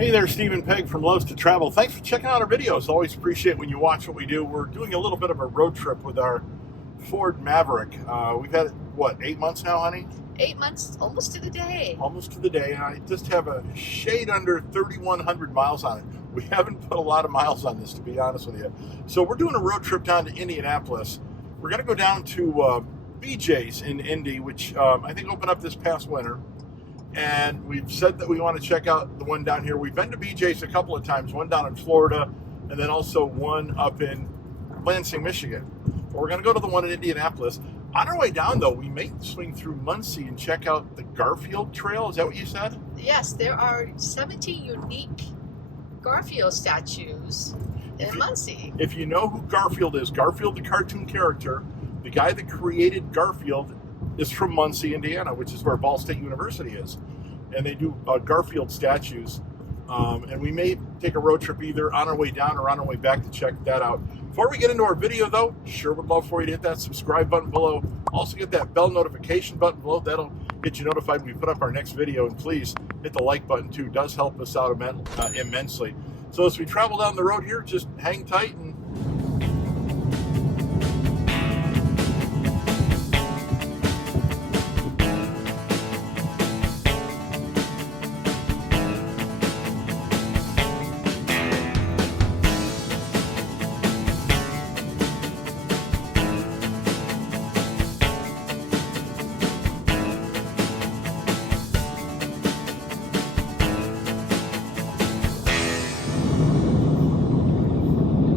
Hey there, Stephen Pegg from Loves to Travel. Thanks for checking out our videos. Always appreciate when you watch what we do. We're doing a little bit of a road trip with our Ford Maverick. We've had it, what, 8 months now, honey? 8 months, almost to the day. Almost to the day, and I just have a shade under 3,100 miles on it. We haven't put a lot of miles on this, to be honest with you. So we're doing a road trip down to Indianapolis. We're going to go down to BJ's in Indy, which I think opened up this past winter. And we've said that we want to check out the one down here. We've been to BJ's a couple of times, one down in Florida, and then also one up in Lansing, Michigan. But we're going to go to the one in Indianapolis. On our way down, though, we may swing through Muncie and check out the Garfield Trail. Is that what you said? Yes, there are 17 unique Garfield statues in Muncie. If you know who Garfield is, Garfield the cartoon character, the guy that created Garfield is from Muncie, Indiana, which is where Ball State University is. And they do Garfield statues. And we may take a road trip either on our way down or on our way back to check that out. Before we get into our video, though, sure would love for you to hit that subscribe button below. Also get that bell notification button below. That'll get you notified when we put up our next video. And please hit the like button, too. It does help us out immensely. So as we travel down the road here, just hang tight and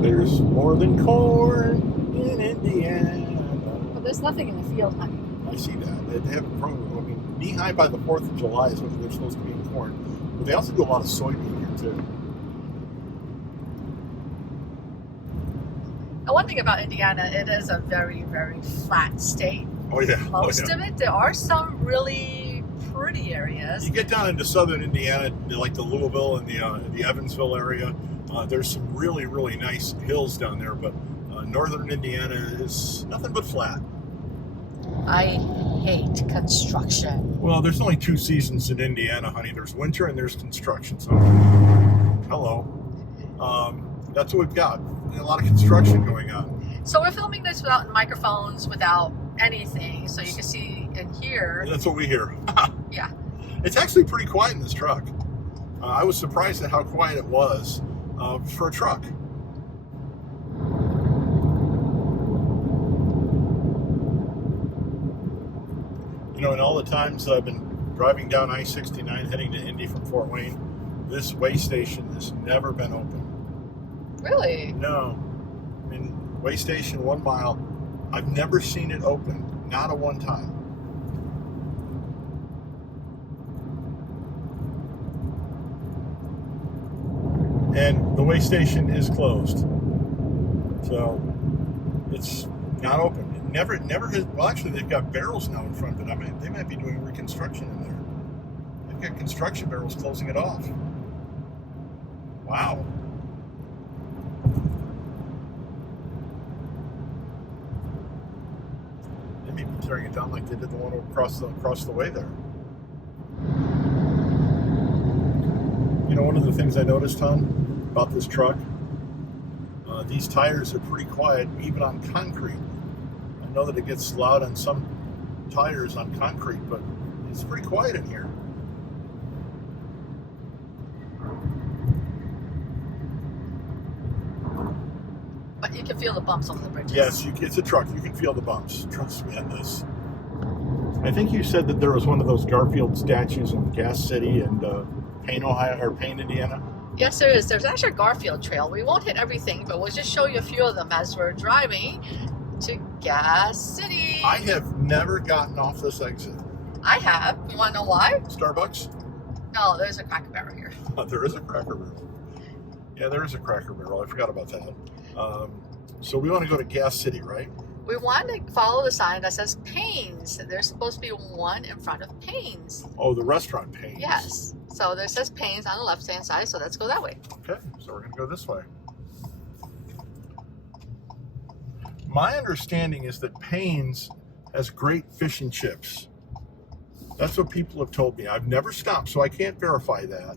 there's more than corn in Indiana. But there's nothing in the field, honey. I see that. They have a program. I mean, knee-high by the 4th of July is when they're supposed to be in corn. But they also do a lot of soybean here, too. And one thing about Indiana, it is a very, very flat state. Oh, yeah. Most of it. There are some really pretty areas. You get down into southern Indiana, like the Louisville and the Evansville area. There's some really, really nice hills down there, but northern Indiana is nothing but flat. I hate construction. Well, there's only 2 seasons in Indiana, honey. There's winter and there's construction. So, hello. That's what we've got. A lot of construction going on. So we're filming this without microphones, without anything, so you can see and hear. That's what we hear. Yeah. It's actually pretty quiet in this truck. I was surprised at how quiet it was for a truck. You know, in all the times I've been driving down I-69 heading to Indy from Fort Wayne, this way station has never been open. Really? No. I mean, way station 1 mile, I've never seen it open. Not a one time. And the way station is closed. So it's not open. It never has. Well, actually, they've got barrels now in front of it. I mean, they might be doing reconstruction in there. They've got construction barrels closing it off. Wow. They may be tearing it down like they did the one across the way there. You know, one of the things I noticed, hon, about this truck, these tires are pretty quiet, even on concrete. I know that it gets loud on some tires on concrete, but it's pretty quiet in here. But you can feel the bumps on the bridges. Yes, it's a truck. You can feel the bumps. Trust me on this. I think you said that there was one of those Garfield statues in Gas City and Payne, Ohio, or Payne, Indiana. Yes, there is. There's actually a Garfield trail. We won't hit everything, but we'll just show you a few of them as we're driving to Gas City. I have never gotten off this exit. I have. You want to know why? Starbucks? No, there's a Cracker Barrel here. There is a Cracker Barrel. Yeah, there is a Cracker Barrel. I forgot about that. So we want to go to Gas City, right? We want to follow the sign that says Payne's. There's supposed to be one in front of Payne's. Oh, the restaurant Payne's. Yes. So there says Payne's on the left-hand side, so let's go that way. Okay, so we're going to go this way. My understanding is that Payne's has great fish and chips. That's what people have told me. I've never stopped, so I can't verify that.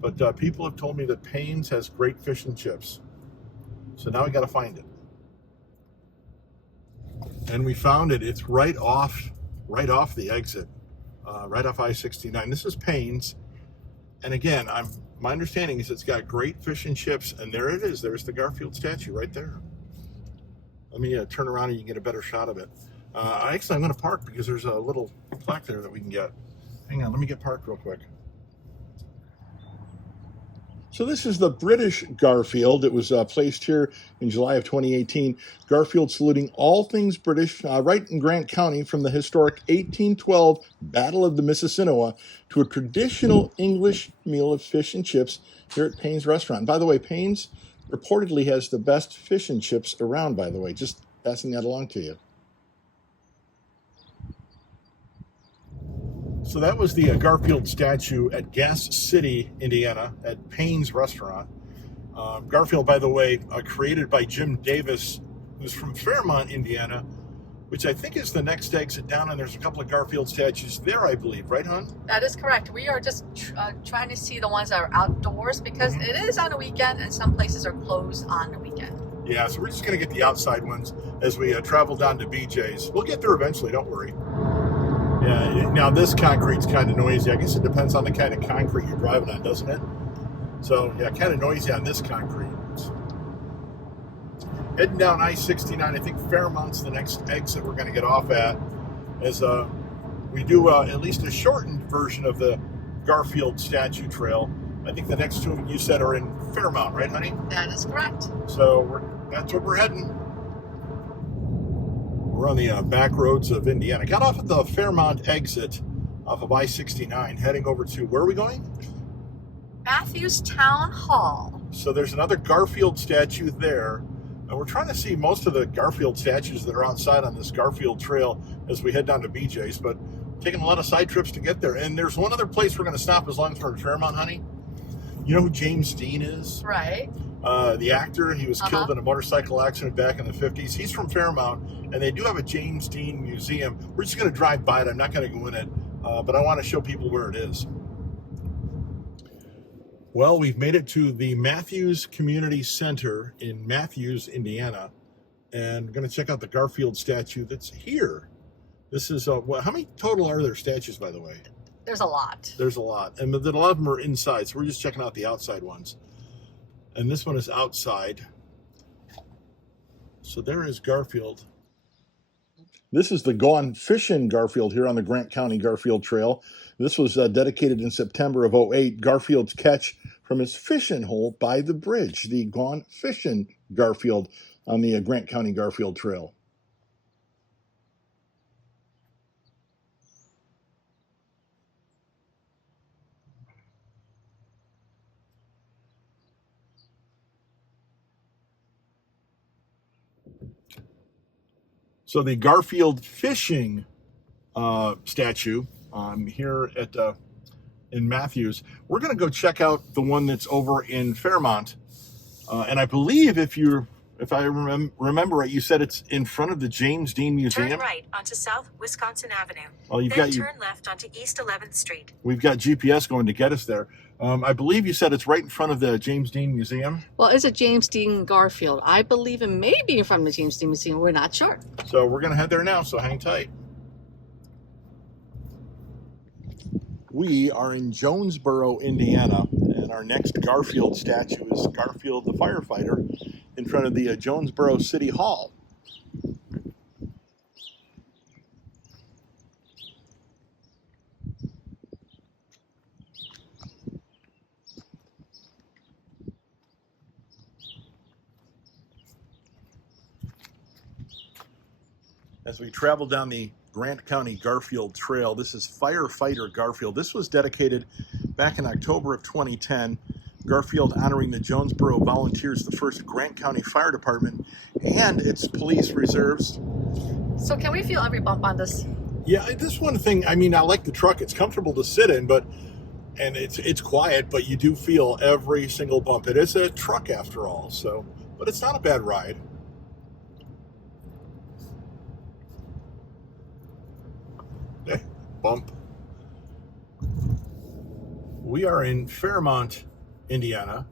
But people have told me that Payne's has great fish and chips. So now we got to find it. And we found it. It's right off the exit, right off I-69. This is Payne's. And again, my understanding is it's got great fish and chips. And there it is. There's the Garfield statue right there. Let me turn around and you can get a better shot of it. Actually, I'm going to park because there's a little plaque there that we can get. Hang on, let me get parked real quick. So this is the British Garfield. It was placed here in July of 2018. Garfield saluting all things British, right in Grant County, from the historic 1812 Battle of the Mississinawa to a traditional English meal of fish and chips here at Payne's Restaurant. By the way, Payne's reportedly has the best fish and chips around, by the way. Just passing that along to you. So that was the Garfield statue at Gas City, Indiana, at Payne's Restaurant. Garfield, by the way, created by Jim Davis, who's from Fairmount, Indiana, which I think is the next exit down, and there's a couple of Garfield statues there, I believe. Right, hon? That is correct. We are just trying to see the ones that are outdoors because it is on a weekend and some places are closed on the weekend. Yeah, so we're just going to get the outside ones as we travel down to BJ's. We'll get there eventually, don't worry. Yeah, now this concrete's kind of noisy. I guess it depends on the kind of concrete you're driving on, doesn't it? So, yeah, kind of noisy on this concrete. Heading down I-69, I think Fairmount's the next exit we're going to get off at, as we do at least a shortened version of the Garfield statue trail. I think the next two you said are in Fairmount, right, honey? That is correct. So that's where we're heading. We're on the back roads of Indiana. Got off at the Fairmount exit off of I-69, heading over to, where are we going? Matthews Town Hall. So there's another Garfield statue there. And we're trying to see most of the Garfield statues that are outside on this Garfield trail as we head down to BJ's, but taking a lot of side trips to get there. And there's one other place we're going to stop as long as we're in Fairmount, honey. You know who James Dean is? Right. The actor. He was killed in a motorcycle accident back in the 50s. He's from Fairmount, and they do have a James Dean museum. We're just going to drive by it. I'm not going to go in it, but I want to show people where it is. Well, we've made it to the Matthews Community Center in Matthews, Indiana, and we're going to check out the Garfield statue that's here. This is, how many total are there statues, by the way? There's a lot. There's a lot, and a lot of them are inside, so we're just checking out the outside ones. And this one is outside. So there is Garfield. This is the Gone Fishing Garfield here on the Grant County Garfield Trail. This was dedicated in September of 2008. Garfield's catch from his fishing hole by the bridge. The Gone Fishing Garfield on the Grant County Garfield Trail. So the Garfield fishing statue here at in Matthews. We're going to go check out the one that's over in Fairmount, and I believe if I remember right, you said it's in front of the James Dean Museum. Turn right onto South Wisconsin Avenue. Well, then turn left onto East 11th Street. We've got GPS going to get us there. I believe you said it's right in front of the James Dean Museum. Well, it's a James Dean Garfield. I believe it may be in front of the James Dean Museum. We're not sure. So we're going to head there now, so hang tight. We are in Jonesboro, Indiana, and our next Garfield statue is Garfield the firefighter in front of the Jonesboro City Hall. As we travel down the Grant County Garfield Trail, this is Firefighter Garfield. This was dedicated back in October of 2010. Garfield honoring the Jonesboro Volunteers, the first Grant County Fire Department, and its police reserves. So can we feel every bump on this? Yeah, this one thing, I mean, I like the truck. It's comfortable to sit in, and it's quiet, but you do feel every single bump. It is a truck after all, so, but it's not a bad ride. Bump. We are in Fairmount, Indiana.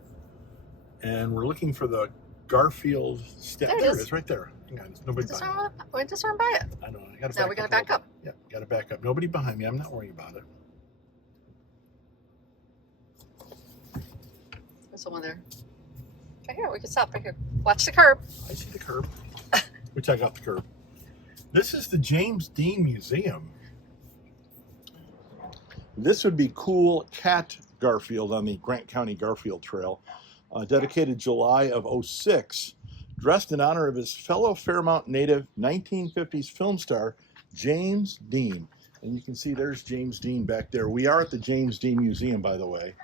And we're looking for the Garfield statue. There it is, right there. Hang on, there's nobody behind me. We just run by it. I know, I gotta back up. Now we gotta back up. Yeah, gotta back up. Nobody behind me, I'm not worrying about it. There's someone there. Right here, we can stop right here. Watch the curb. I see the curb. We check out the curb. This is the James Dean Museum. This would be Cool Cat Garfield on the Grant County Garfield Trail, dedicated July of '06, dressed in honor of his fellow Fairmount native 1950s film star, James Dean. And you can see there's James Dean back there. We are at the James Dean Museum, by the way.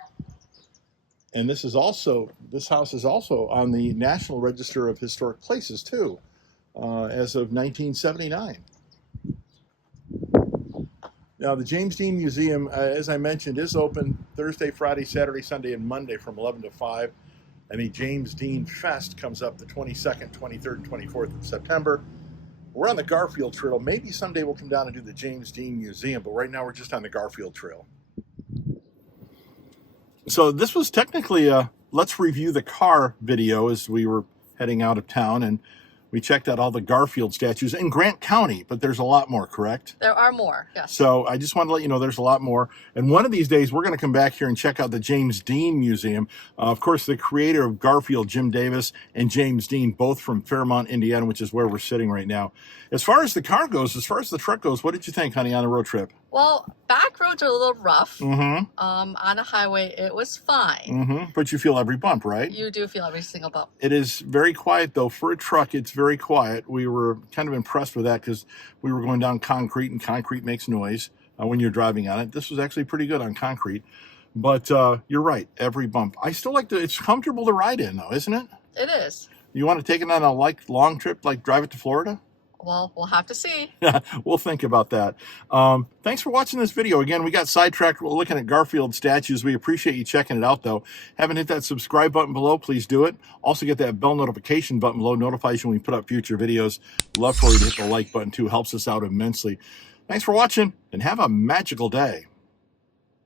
And this house is also on the National Register of Historic Places, too, as of 1979. Now, the James Dean Museum, as I mentioned, is open Thursday, Friday, Saturday, Sunday, and Monday from 11 to 5. And the James Dean Fest comes up the 22nd, 23rd, and 24th of September. We're on the Garfield Trail. Maybe someday we'll come down and do the James Dean Museum, but right now we're just on the Garfield Trail. So this was technically a let's review the car video as we were heading out of town, and we checked out all the Garfield statues in Grant County, but there's a lot more, correct? There are more, yes. So I just want to let you know there's a lot more. And one of these days, we're going to come back here and check out the James Dean Museum. Of course, the creator of Garfield, Jim Davis, and James Dean, both from Fairmount, Indiana, which is where we're sitting right now. As far as the car goes, as far as the truck goes, what did you think, honey, on the road trip? Well, back roads are a little rough. Mm-hmm. On a highway, it was fine. Mm-hmm. But you feel every bump, right? You do feel every single bump. It is very quiet, though. For a truck, it's very quiet. We were kind of impressed with that because we were going down concrete, and concrete makes noise when you're driving on it. This was actually pretty good on concrete. But you're right, every bump. I still like it's comfortable to ride in, though, isn't it? It is. You want to take it on a long trip, like drive it to Florida? Well, we'll have to see. We'll think about that. Thanks for watching this video. Again, we got sidetracked. We're looking at Garfield statues. We appreciate you checking it out, though. Haven't hit that subscribe button below, please do it. Also, get that bell notification button below. Notifies you when we put up future videos. Love for you to hit the like button, too. Helps us out immensely. Thanks for watching, and have a magical day.